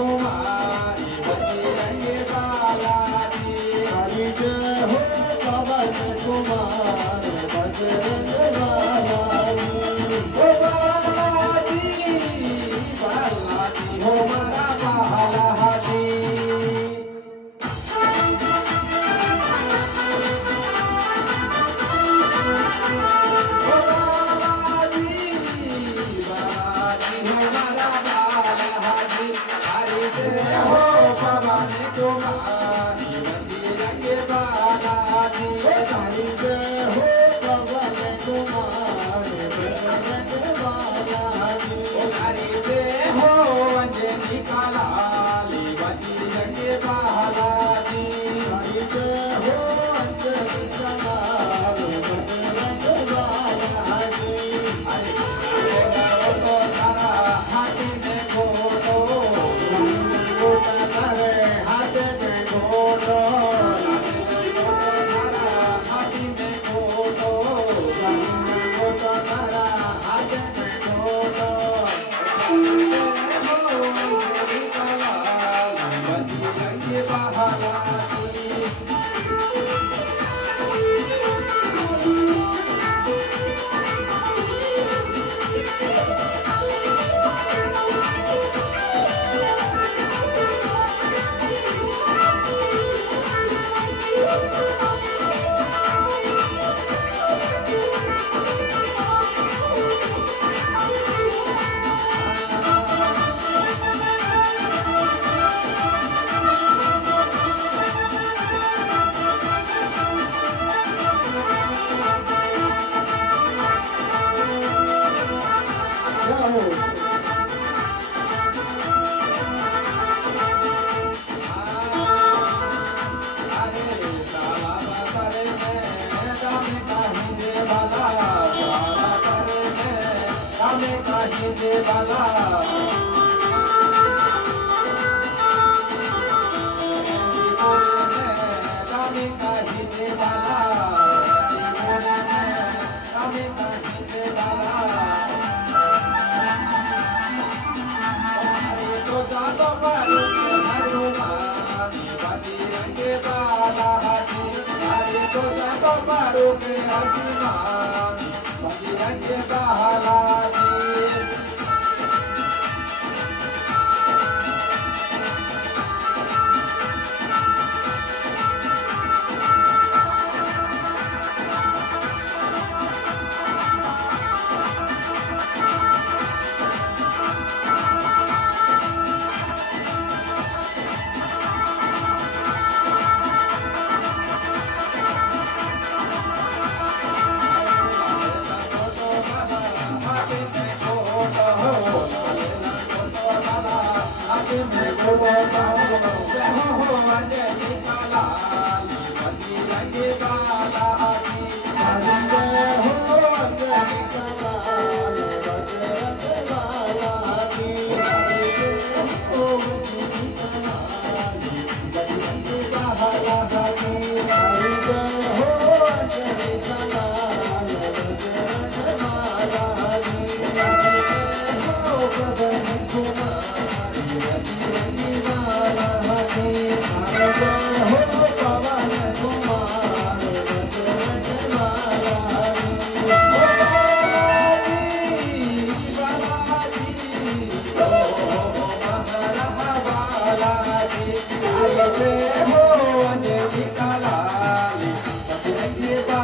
कुमारी बजरंगी बालाजी हरि जय हो पवन कुमार बजरंग बालाजी ओ बालाजी बालाजी हो मारा बालाजी ओ बालाजी बालाजी हो मारा बालाजी हरि जय हो पवन कुमारी बजरंगी बालाजी हरि जय हो पवन कुमार बजरंग बालाजी हरि जय हो अंजनी कालाली बजरंगी बालाजी हरि जय हो अंजनी कलाल बजरंग बालाजी हरि तो तारा हाथी में घोड़ो गोटा करे हाथ में घोड़ो तारा हाथी में घोड़ो गोटा तारा हाथ में घोड़ो बजरंगी बालाजी जाओ Bajirang ke bahala